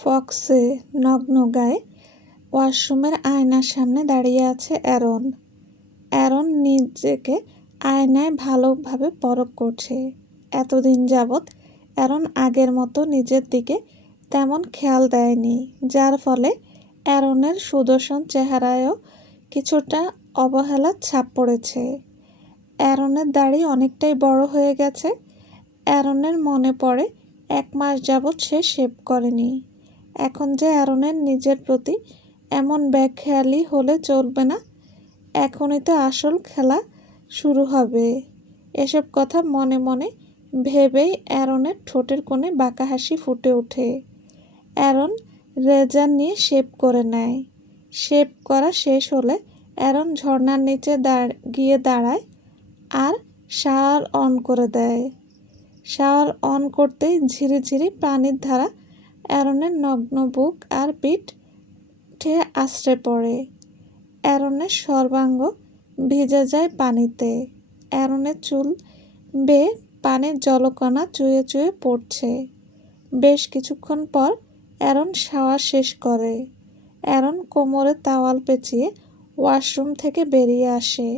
ফক্সে নগ্ন গায়ে ওয়াশরুমের আয়নার সামনে দাঁড়িয়ে আছে অ্যারন। অ্যারন নিজেকে আয়নায় ভালোভাবে পরখ করছে। এতদিন যাবৎ অ্যারন আগের মতো নিজের দিকে তেমন খেয়াল দেয়নি, যার ফলে অ্যারনের সুদর্শন চেহারায়ও কিছুটা অবহেলার ছাপ পড়েছে। অ্যারনের দাড়ি অনেকটাই বড় হয়ে গেছে। অ্যারনের মনে পড়ে 1 মাস যাবৎ সে শেভ করেনি। এখন যে অ্যারনের নিজের প্রতি এমন বেখেয়ালি হলে চলবে না। এখনই তো আসল খেলা শুরু হবে। এসব কথা মনে মনে ভেবেই অ্যারনের ঠোঁটের কোণে বাঁকা হাসি ফুটে ওঠে। অ্যারন রেজার নিয়ে শেভ করে নেয়। শেভ করা শেষ হলে অ্যারন ঝর্ণার নিচে গিয়ে দাঁড়ায় আর শাওয়ার অন করে দেয়। শাওয়ার অন করতেই ঝিরিঝিরি পানির ধারা অ্যারনের নগ্ন বুক আর পিঠে আছড়ে পড়ে। অ্যারনের সর্বাঙ্গ ভিজে যায় পানিতে। অ্যারনের চুল বেয়ে পানির জলকণা চুয়ে চুয়ে পড়ছে। বেশ কিছুক্ষণ পর অ্যারন শাওয়ার শেষ করে। অ্যারন কোমরে তাওয়াল পেঁচিয়ে ওয়াশরুম থেকে বেরিয়ে আসে।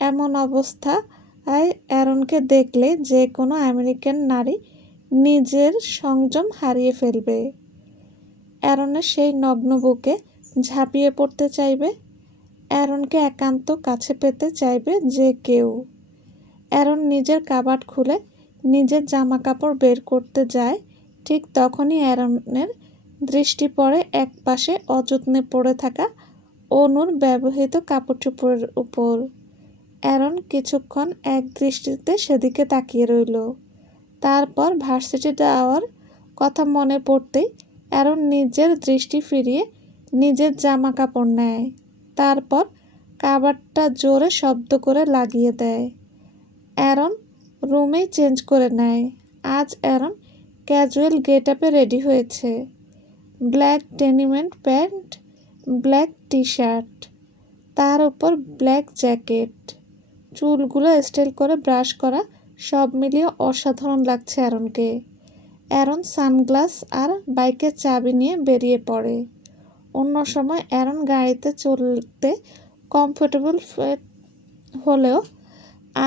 এমন অবস্থায় অ্যারনকে দেখলে যে কোনো আমেরিকান নারী নিজের সংযম হারিয়ে ফেলবে। অ্যারনের সেই নগ্ন বুকে ঝাঁপিয়ে পড়তে চাইবে। অ্যারনকে একান্ত কাছে পেতে চাইবে যে কেউ। অ্যারন নিজের কাবার্ড খুলে নিজের জামা কাপড় বের করতে যায়। ঠিক তখনই অ্যারনের দৃষ্টি পড়ে একপাশে অযত্নে পড়ে থাকা অনুর ব্যবহৃত কাপড় চোপড়ের উপর। অ্যারন কিছুক্ষণ এক দৃষ্টিতে সেদিকে তাকিয়ে রইল। তারপর ভার্সিটি যাওয়ার কথা মনে পড়তেই অ্যারন নিজের দৃষ্টি ফিরিয়ে নিজের জামা কাপড় নেয়। তারপর কাবার্ডটা জোরে শব্দ করে লাগিয়ে দেয়। অ্যারন রুমেই চেঞ্জ করে নেয়। আজ অ্যারন ক্যাজুয়াল গেট আপে রেডি হয়েছে। ব্ল্যাক ডেনিমের প্যান্ট, ব্ল্যাক টি শার্ট, তার উপর ব্ল্যাক জ্যাকেট। চুলগুলো স্টাইল করে ব্রাশ করা, সব মিলিয়ে অসাধারণ লাগছে অ্যারনকে। অ্যারন সানগ্লাস আর বাইকের চাবি নিয়ে বেরিয়ে পড়ে। অন্য সময় অ্যারন গাড়িতে চলতে কমফোর্টেবল হলেও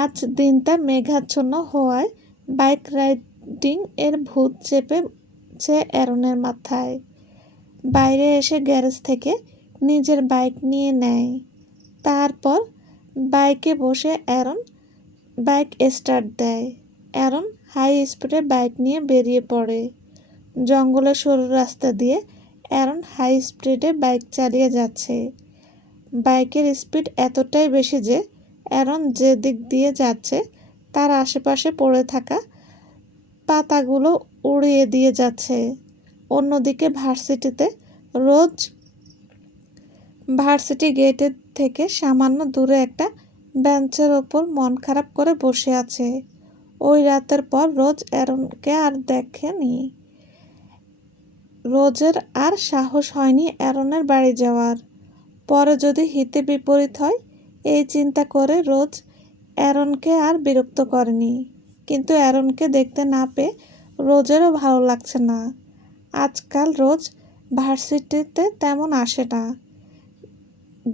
আজ দিনটা মেঘাচ্ছন্ন হওয়ায় বাইক রাইডিং এর ভূত চেপেছে অ্যারনের মাথায়। বাইরে এসে গ্যারেজ থেকে নিজের বাইক নিয়ে নেয়। তারপর বাইকে বসে অ্যারন বাইক স্টার্ট দেয়। অ্যারন হাই স্পিডে বাইক নিয়ে বেরিয়ে পড়ে। জঙ্গলের সরু রাস্তা দিয়ে অ্যারন হাই স্পিডে বাইক চালিয়ে যাচ্ছে। বাইকের স্পিড এতটাই বেশি যে অ্যারন যে দিক দিয়ে যাচ্ছে তার আশেপাশে পড়ে থাকা পাতাগুলো উড়িয়ে দিয়ে যাচ্ছে। অন্যদিকে ভার্সিটি গেটের থেকে সামান্য দূরে একটা বেঞ্চের ওপর মন খারাপ করে বসে আছে। ওই রাতের পর রোজ অ্যারনকে আর দেখেনি। রোজের আর সাহস হয়নি অ্যারনের বাড়ি যাওয়ার। পরে যদি হিতে বিপরীত হয় এই চিন্তা করে রোজ অ্যারনকে আর বিরক্ত করেনি। কিন্তু অ্যারনকে দেখতে না পেয়ে রোজেরও ভালো লাগছে না। আজকাল রোজ ভার্সিটিতে তেমন আসে না।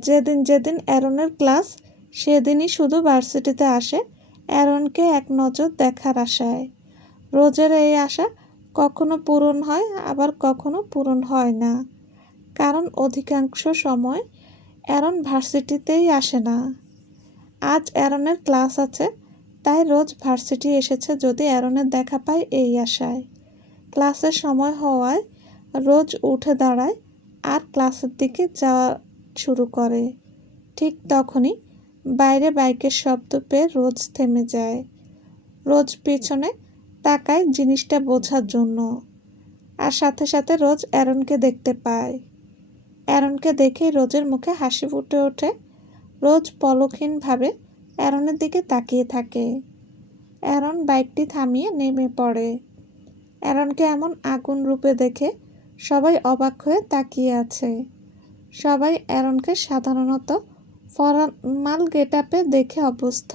যেদিন যেদিন অ্যারনের ক্লাস সেদিনই শুধু ভার্সিটিতে আসে অ্যারনকে এক নজর দেখার আশায়। রোজের এই আশা কখনো পূরণ হয়, আবার কখনো পূরণ হয় না। কারণ অধিকাংশ সময় অ্যারন ভার্সিটিতেই আসে না। আজ অ্যারনের ক্লাস আছে, তাই রোজ ভার্সিটি এসেছে যদি অ্যারনের দেখা পায় এই আশায়। ক্লাসের সময় হওয়ায় রোজ উঠে দাঁড়ায় আর ক্লাসের দিকে যাওয়া শুরু করে। ঠিক তখনই বাইরে বাইকের শব্দ পেয়ে রোজ থেমে যায়। রোজ পিছনে তাকায় জিনিসটা বোঝার জন্য। আর সাথে সাথে রোজ অ্যারনকে দেখতে পায়। অ্যারনকে দেখেই রোজের মুখে হাসি ফুটে ওঠে। রোজ পলকহীনভাবে অ্যারনের দিকে তাকিয়ে থাকে। অ্যারন বাইকটি থামিয়ে নেমে পড়ে। অ্যারনকে এমন আগুন রূপে দেখে সবাই অবাক হয়ে তাকিয়ে আছে। সবাই অ্যারনকে সাধারণত ফর্মাল গেট আপে দেখে অভ্যস্ত।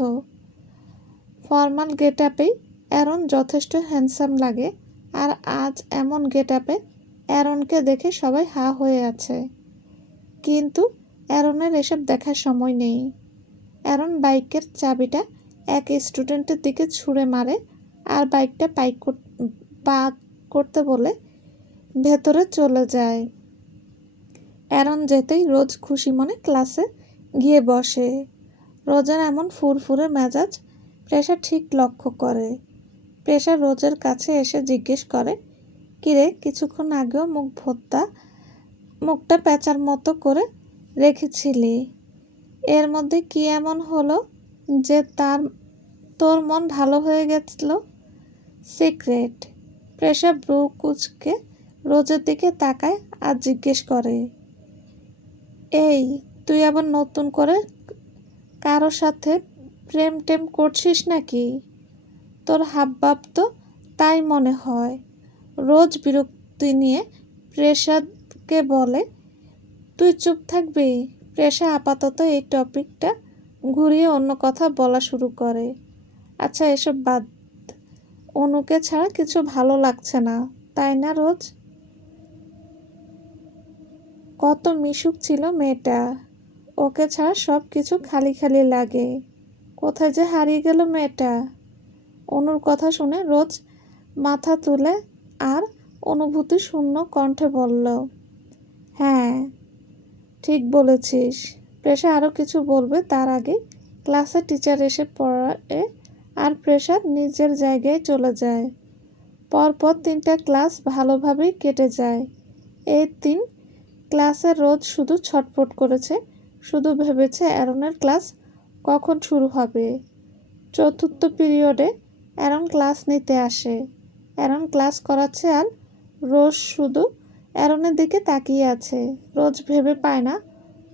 ফর্মাল গেট আপেই অ্যারন যথেষ্ট হ্যান্ডসাম লাগে, আর আজ এমন গেট আপে অ্যারনকে দেখে সবাই হা হয়ে আছে, কিন্তু অ্যারনের এসব দেখার সময় নেই। অ্যারন বাইকের চাবিটা এক স্টুডেন্টের দিকে ছুঁড়ে মারে আর বাইকটা পার্ক করতে বলে ভেতরে চলে যায়। অ্যারন যেতেই রোজ খুশি মনে ক্লাসে গিয়ে বসে। রোজের এমন ফুরফুরে মেজাজ প্রেশা ঠিক লক্ষ্য করে। প্রেশা রোজের কাছে এসে জিজ্ঞেস করে, কিরে, কিছুক্ষণ আগেও মুখটা প্যাঁচার মতো করে রেখেছিলি, এর মধ্যে কি এমন হলো যে তোর মন ভালো হয়ে গেছিল? সিক্রেট। প্রেশা ব্রু কুচকে রোজের দিকে তাকায় আর জিজ্ঞেস করে, এই, তুই আবার নতুন করে কারো সাথে প্রেম টেম করছিস নাকি? তোর হাবভাব তো তাই মনে হয়। রোজ বিরক্তি নিয়ে প্রেশাকে বলে, তুই চুপ থাকবি? প্রেশা আপাতত এই টপিকটা ঘুরিয়ে অন্য কথা বলা শুরু করে। আচ্ছা, এসব বাদ। অনুকে ছাড়া কিছু ভালো লাগছে না, তাই না রোজ? কত মিশুক ছিল মেয়েটা, ওকে ছাড়া সব কিছু খালি খালি লাগে। কোথায় যে হারিয়ে গেল মেয়েটা? অনুর কথা শুনে রোজ মাথা তুলে আর অনুভূতি শূন্য কণ্ঠে বলল, হ্যাঁ, ঠিক বলেছিস। প্রেশা আরও কিছু বলবে তার আগে ক্লাসে টিচার এসে পড়ে আর প্রেশার নিজের জায়গায় চলে যায়। পরপর 3টা ক্লাস ভালোভাবেই কেটে যায়। এই 3 ক্লাসে রোজ শুধু ছটফট করেছে, শুধু ভেবেছে অ্যারনের ক্লাস কখন শুরু হবে। 4র্থ পিরিয়ডে অ্যারন ক্লাস নিতে আসে। অ্যারন ক্লাস করাচ্ছে আর রোজ শুধু অ্যারনের দিকে তাকিয়ে আছে। রোজ ভেবে পায় না,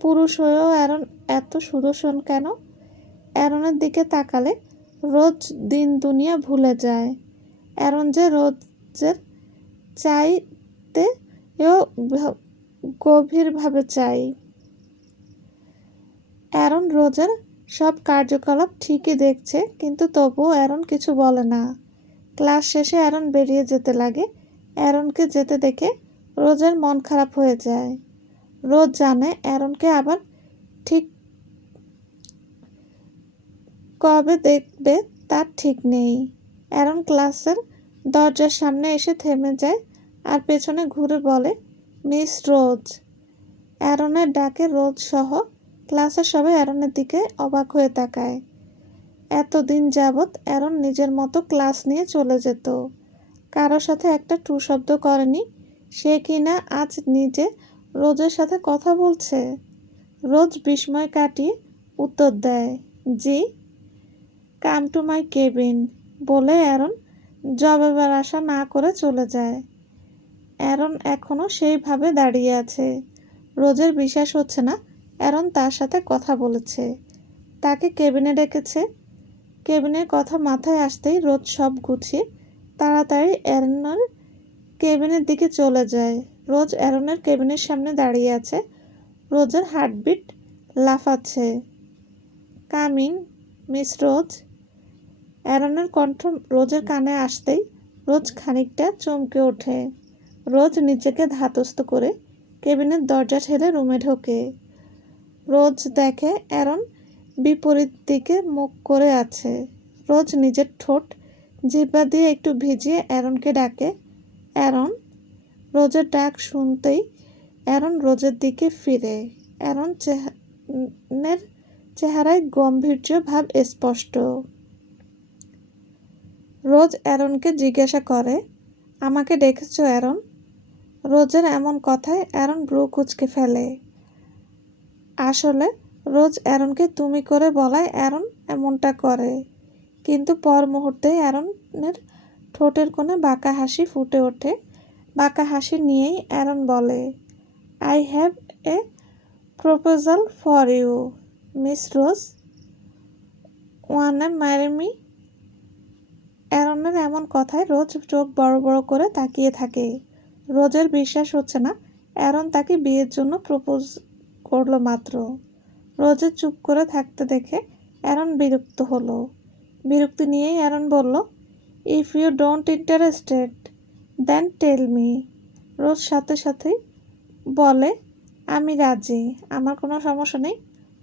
পুরুষ হয়েও অ্যারন এত সুদর্শন কেন? অ্যারনের দিকে তাকালে রোজ দিন দুনিয়া ভুলে যায়। অ্যারন যে রোজের চাইতে এও গভীরভাবে চাই। অ্যারন রোজের সব কার্যকলাপ ঠিকই দেখছে, কিন্তু তবুও অ্যারন কিছু বলে না। ক্লাস শেষে অ্যারন বেরিয়ে যেতে লাগে। অ্যারনকে যেতে দেখে রোজের মন খারাপ হয়ে যায়। রোজ জানে অ্যারনকে আবার ঠিক কবে দেখবে তার ঠিক নেই। অ্যারন ক্লাসের দরজার সামনে এসে থেমে যায় আর পেছনে ঘুরে বলে, মিস রোজ। অ্যারনের ডাকে রোজ সহ ক্লাসের সবাই অ্যারনের দিকে অবাক হয়ে তাকায়। এতদিন যাবৎ অ্যারন নিজের মতো ক্লাস নিয়ে চলে যেত, কারোর সাথে একটা টু শব্দ করেনি। সে কিনা আজ নিজে রোজের সাথে কথা বলছে। রোজ বিস্ময় কাটিয়ে উত্তর দেয়, জি, কাম টু মাই কেবিন বলে অ্যারন জবাবের আশা না করে চলে যায়। অ্যারন এখনও সেইভাবে দাঁড়িয়ে আছে। রোজের বিশ্বাস হচ্ছে না অ্যারন তার সাথে কথা বলেছে, তাকে কেবিনে ডেকেছে। কেবিনের কথা মাথায় আসতেই রোজ সব গুছিয়ে তাড়াতাড়ি অ্যারনের কেবিনের দিকে চলে যায়। রোজ অ্যারনের কেবিনের সামনে দাঁড়িয়ে আছে। রোজের হার্টবিট লাফাচ্ছে। কামিং, মিস রোজ। অ্যারনের কণ্ঠ রোজের কানে আসতেই রোজ খানিকটা চমকে ওঠে। রোজ নিজেকে ধাতস্থ করে কেবিনের দরজা ঠেলে রুমে ঢোকে। রোজ দেখে অ্যারন বিপরীত দিকে মুখ করে আছে। রোজ নিজের ঠোঁট জিহ্বা দিয়ে একটু ভিজিয়ে অ্যারনকে ডাকে, অ্যারন। রোজের ডাক শুনতেই অ্যারন রোজের দিকে ফিরে। অ্যারনের চেহারায় গম্ভীর্য ভাব স্পষ্ট। রোজ অ্যারনকে জিজ্ঞাসা করে, আমাকে ডেকেছো অ্যারন? রোজের এমন কথায় অ্যারন ব্রু কুঁচকে ফেলে। আসলে রোজ অ্যারনকে তুমি করে বলায় অ্যারন এমনটা করে, কিন্তু পর মুহূর্তেই অ্যারনের ঠোঁটের কোণে বাঁকা হাসি ফুটে ওঠে। বাঁকা হাসি নিয়েই অ্যারন বলে, I have a proposal for you, miss Rose. Wanna marry me? অ্যারনের এমন কথায় রোজ চোখ বড় বড় করে তাকিয়ে থাকে। রোজের বিশ্বাস হচ্ছে না অ্যারন তাকে বিয়ের জন্য প্রপোজ করলো মাত্র। রোজের চুপ করে থাকতে দেখে অ্যারন বিরক্ত হলো। বিরক্তি নিয়েই অ্যারন বলল, if you don't interested then tell me. Rose সাথে সাথেই বলে, আমি রাজি, আমার কোনো সমস্যা নেই।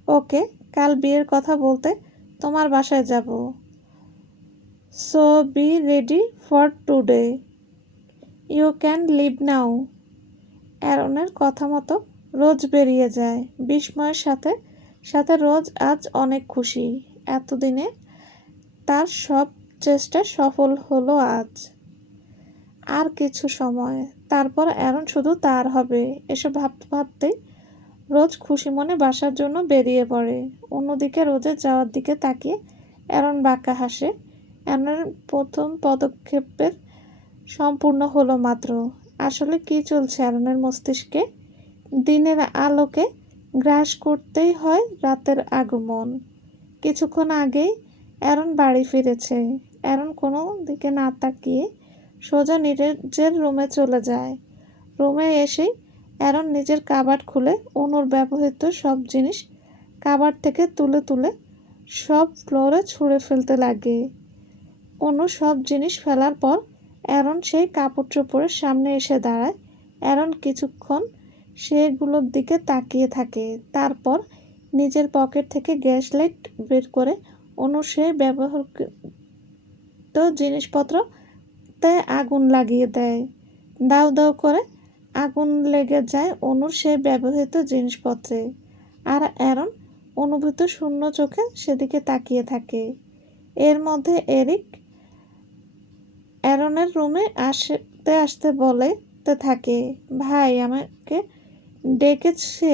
ওকে, কাল বিয়ের কথা বলতে তোমার বাসায় যাব। So be ready for today. You can leave now. অ্যারনের কথা মতো রোজ বেরিয়ে যায়। বিস্ময়ের সাথে সাথে রোজ আজ অনেক খুশি। এতদিনে তার সব চেষ্টা সফল হলো আজ। আর কিছু সময়, তারপর অ্যারন শুধু তার হবে। এসব ভাবতে ভাবতেই রোজ খুশি মনে বাসার জন্য বেরিয়ে পড়ে। অন্যদিকে রোজের যাওয়ার দিকে তাকিয়ে অ্যারন বাঁকা হাসে। অ্যারনের প্রথম পদক্ষেপের সম্পূর্ণ হলো মাত্র। আসলে কি চলছে অ্যারনের মস্তিষ্কে? দিনের আলোকে গ্রাস করতেই হয় রাতের আগমন। কিছুক্ষণ আগেই অ্যারন বাড়ি ফিরেছে। অ্যারন কোনো দিকে না তাকিয়ে সোজা নিজের রুমে চলে যায়। রুমে এসেই অ্যারন নিজের কাবার্ড খুলে অনুর ব্যবহৃত সব জিনিস কাবার্ড থেকে তুলে তুলে সব ফ্লোরে ছুঁড়ে ফেলতে লাগে। অনু সব জিনিস ফেলার পর অ্যারন সেই কাপড় চোপড়ের সামনে এসে দাঁড়ায়। অ্যারন কিছুক্ষণ সেগুলোর দিকে তাকিয়ে থাকে। তারপর নিজের পকেট থেকে গ্যাস লাইট বের করে অনু সেই ব্যবহৃত জিনিসপত্রতে আগুন লাগিয়ে দেয়। দাউ দাউ করে আগুন লেগে যায় অনুর সেই ব্যবহৃত জিনিসপত্রে। আর অ্যারন অনুভূত শূন্য চোখে সেদিকে তাকিয়ে থাকে। এর মধ্যে এরিক অ্যারনের রুমে আসতে আসতে বলতে থাকে, ভাই আমাকে ডেকেছে।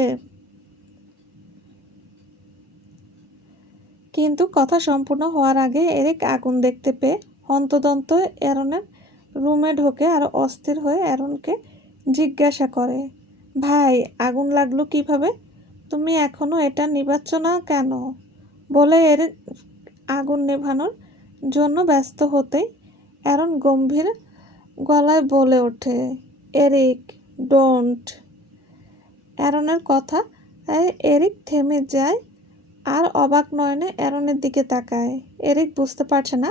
কিন্তু কথা সম্পূর্ণ হওয়ার আগে এরিক আগুন দেখতে পেয়ে হন্তদন্ত অ্যারনের রুমে ঢোকে আর অস্থির হয়ে অ্যারনকে জিজ্ঞাসা করে, ভাই আগুন লাগলো কিভাবে? তুমি এখনো এটা নিভাচ্ছ না কেন? বলে এরিক আগুন নেভানোর জন্য ব্যস্ত হতেই অ্যারন গম্ভীর গলায় বলে ওঠে, এরিক ডোন্ট। অ্যারনের কথা এরিক থেমে যায় আর অবাক নয়নে অ্যারনের দিকে তাকায়। এরিক বুঝতে পারছে না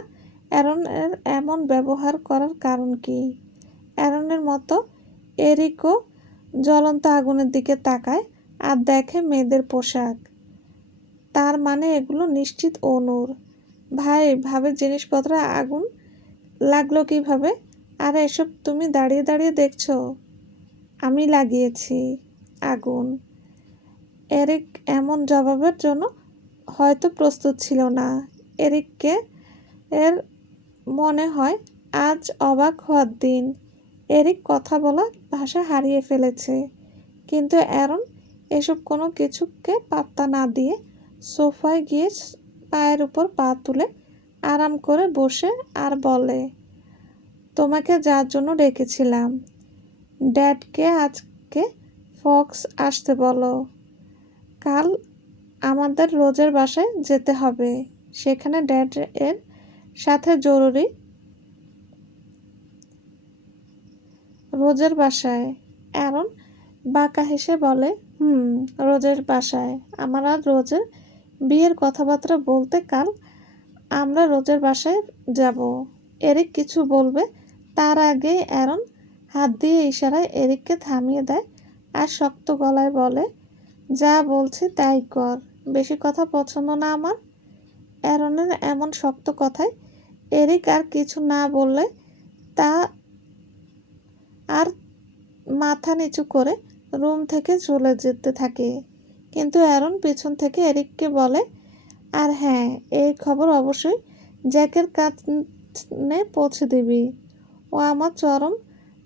অ্যারনের এমন ব্যবহার করার কারণ কি। অ্যারনের মতো এরিকও জ্বলন্ত আগুনের দিকে তাকায় আর দেখে মেয়েদের পোশাক। তার মানে এগুলো নিশ্চিত অনুর। ভাই ভাবে জিনিসপত্রে আগুন লাগলো কিভাবে? আর এসব তুমি দাঁড়িয়ে দাঁড়িয়ে দেখছো? আমি লাগিয়েছি আগুন। এরিক এমন জবাবের জন্য হয়তো প্রস্তুত ছিল না। এরিককে এর মনে হয় আজ অবাক হওয়ার দিন। এরিক কথা বলা ভাষা হারিয়ে ফেলেছে। কিন্তু অ্যারন এসব কোনো কিছুকে পাত্তা না দিয়ে সোফায় গিয়ে পায়ের উপর পা তুলে আরাম করে বসে আর বলে, তোমাকে যার জন্য ডেকেছিলাম। ড্যাডকে আজকে ফক্স আসতে বলো। কাল আমাদের রোজের বাসায় যেতে হবে। সেখানে ড্যাড এর সাথে জরুরি। রোজের বাসায়? অ্যারন বাঁকা হেসে বলে, রোজের বাসায়। আমার আর রোজের বিয়ের কথাবার্তা বলতে কাল আমরা রোজের বাসায় যাব। এরিক কিছু বলবে তার আগে অ্যারন হাত দিয়ে ইশারায় এরিককে থামিয়ে দেয় আর শক্ত গলায় বলে, যা বলছি তাই কর। বেশি কথা পছন্দ না আমার। অ্যারনের এমন শক্ত কথায় এরিক আর কিছু না বললে তা আর মাথা নিচু করে রুম থেকে চলে যেতে থাকে। কিন্তু অ্যারন পিছন থেকে এরিককে বলে, আর হ্যাঁ, এই খবর অবশ্যই জ্যাকের কানে পৌঁছে দিবি। ও আমার চরম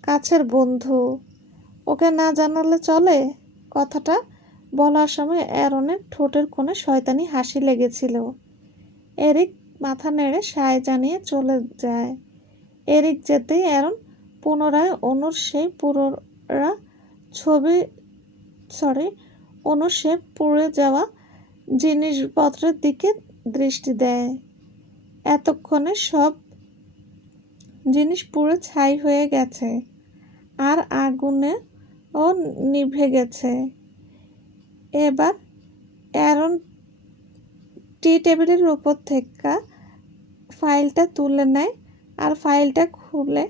কাছের বন্ধু, ওকে না জানালে চলে? কথাটা বলার সময় অ্যারনের ঠোঁটের কোণে শয়তানি হাসি লেগেছিল। এরিক মাথা নেড়ে সায় জানিয়ে চলে যায়। এরিক যেতেই অ্যারন পুনরায় অনুর সেই অনুর সে পুড়ে যাওয়া জিনিসপত্রের দিকে দৃষ্টি দেয়। এতক্ষণে সব জিনিস পুড়ে ছাই হয়ে গেছে আর আগুনেও নিভে গেছে। এবার অ্যারন টি টেবিলের উপর থেকে ফাইলটা তুলে নেয় আর ফাইলটা খুলে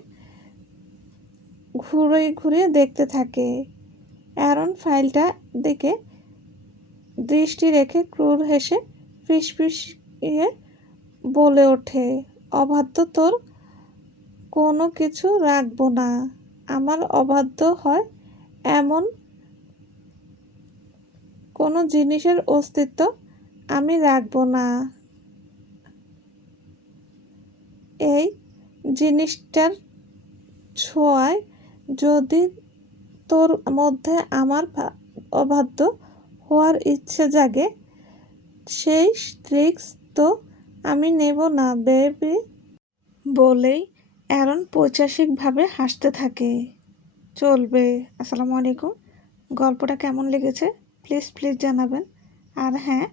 ঘুরিয়ে দেখতে থাকে। অ্যারন ফাইলটা দিকে দৃষ্টি রেখে ক্রুর হেসে ফিসফিসিয়ে বলে ওঠে, অবাধ্য, তোর কোনো কিছু রাখবো না। আমার অবাধ্য হয় এমন কোনো জিনিসের অস্তিত্ব আমি রাখবো না। এই জিনিসটার ছোঁয়ায় যদি তোর মধ্যে আমার অবাধ্য হওয়ার ইচ্ছে জাগে, সেই ট্রিক্স তো আমি নেব না বেবি। বলেই অ্যারন পৈশাসিকভাবে হাসতে থাকে। চলবে। আসসালামু আলাইকুম। গল্পটা কেমন লেগেছে প্লিজ জানাবেন। আর হ্যাঁ,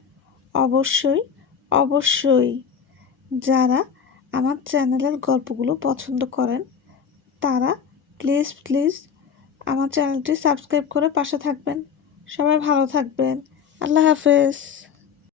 অবশ্যই যারা আমার চ্যানেলের গল্পগুলো পছন্দ করেন তারা প্লিজ আমার চ্যানেলটি সাবস্ক্রাইব করে পাশে থাকবেন। সবাই ভালো থাকবেন। আল্লাহ হাফেজ।